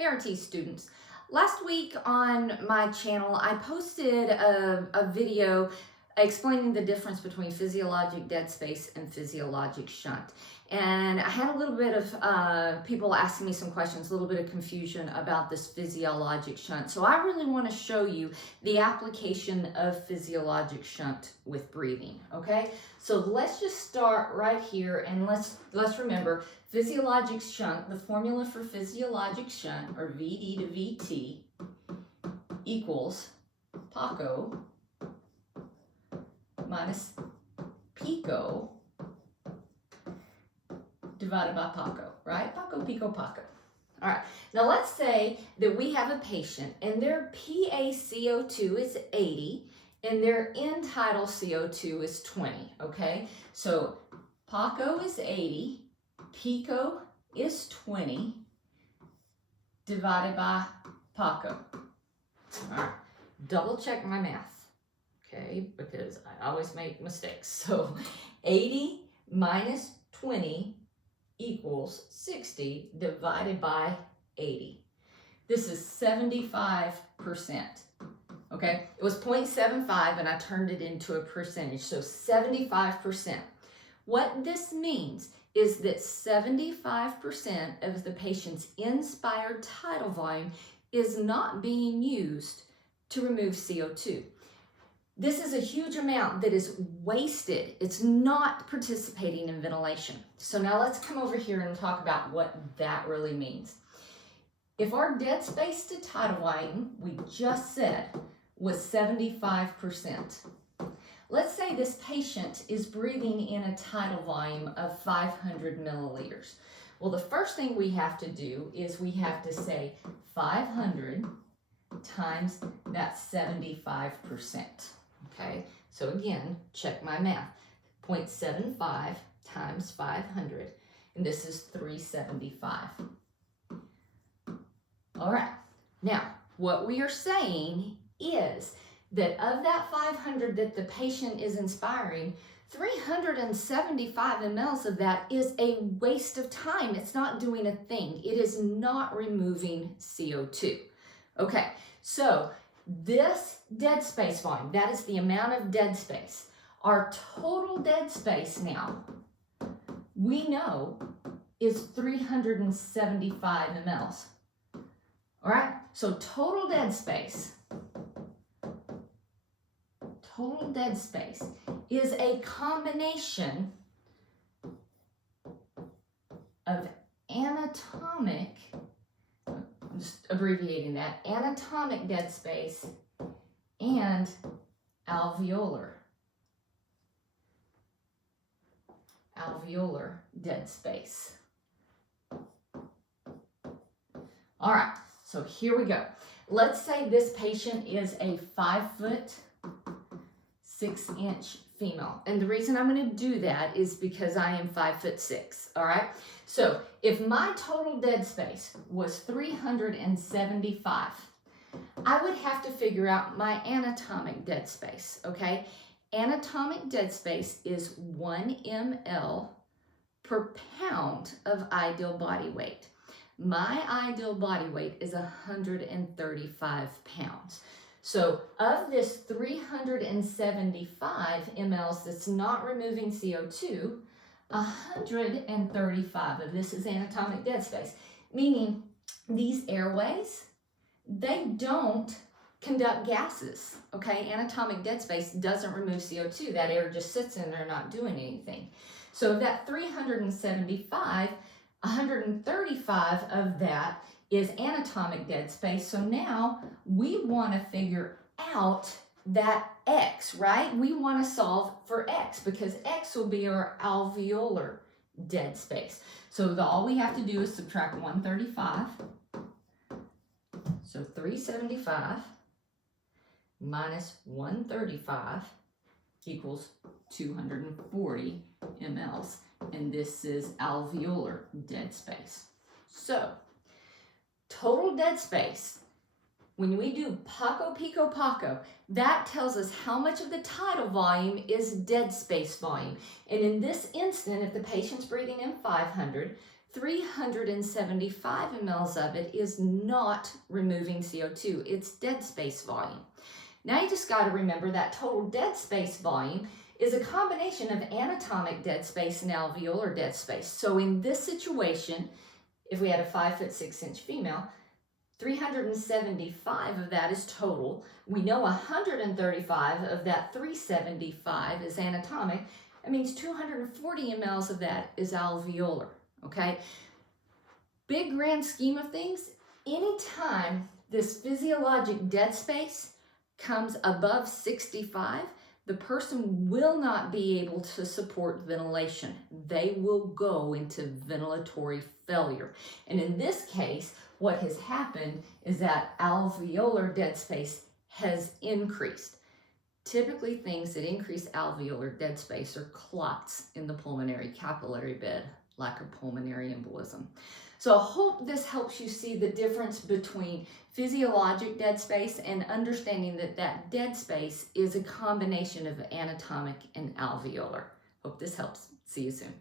RT students. Last week on my channel, I posted a video explaining the difference between physiologic dead space and physiologic shunt. And I had a little bit of people asking me some questions, a little bit of confusion about this physiologic shunt. So I really want to show you the application of physiologic shunt with breathing, okay? So let's just start right here and let's remember physiologic shunt, the formula for physiologic shunt, or VD to VT, equals PACO minus PICO divided by PACO, right? PACO, PICO, PACO. All right, now let's say that we have a patient and their PaCO2 is 80 and their end-tidal CO2 is 20, okay? So PACO is 80, PICO is 20 divided by PACO. All right, double check my math, okay? Because I always make mistakes. So 80 minus 20 equals 60 divided by 80. This is 75%, okay? It was 0.75 and I turned it into a percentage, so 75%. What this means is that 75% of the patient's inspired tidal volume is not being used to remove CO2. This is a huge amount that is wasted. It's not participating in ventilation. So now let's come over here and talk about what that really means. If our dead space to tidal volume, we just said, was 75%. Let's say this patient is breathing in a tidal volume of 500 milliliters. Well, the first thing we have to do is we have to say 500 times that 75%. Okay, so again, check my math. 0.75 times 500, and this is 375. All right, now what we are saying is that of that 500 that the patient is inspiring, 375 mLs of that is a waste of time. It's not doing a thing. It is not removing CO2. Okay, so this dead space volume, that is the amount of dead space. Our total dead space now, we know, is 375 mLs. All right, so total dead space is a combination of anatomic, I'm just abbreviating that, anatomic dead space and alveolar dead space. All right, so here we go. Let's say this patient is a 5'6" female. And the reason I'm going to do that is because I am 5'6", all right? So if my total dead space was 375, I would have to figure out my anatomic dead space, okay? Anatomic dead space is 1 ml per pound of ideal body weight. My ideal body weight is 135 pounds. So of this 375 mLs that's not removing CO2, 135 of this is anatomic dead space, meaning these airways, they don't conduct gases, okay? Anatomic dead space doesn't remove CO2. That air just sits in there not doing anything. So that 375, 135 of that is anatomic dead space. So now we want to figure out that X, right? We want to solve for X because X will be our alveolar dead space. So all we have to do is subtract 135. So 375 minus 135 equals 240 mLs. And this is alveolar dead space. So total dead space, when we do PACO, PICO, PACO, that tells us how much of the tidal volume is dead space volume. And in this instant, if the patient's breathing in 500, 375 mLs of it is not removing CO2, it's dead space volume. Now you just got to remember that total dead space volume is a combination of anatomic dead space and alveolar dead space. So in this situation, if we had a 5'6" female, 375 of that is total. We know 135 of that 375 is anatomic. That means 240 mLs of that is alveolar, okay? Big grand scheme of things, anytime this physiologic dead space comes above 65, the person will not be able to support ventilation. They will go into ventilatory failure. And in this case, what has happened is that alveolar dead space has increased. Typically, things that increase alveolar dead space are clots in the pulmonary capillary bed, lack of pulmonary embolism. So I hope this helps you see the difference between physiologic dead space and understanding that that dead space is a combination of anatomic and alveolar. Hope this helps. See you soon.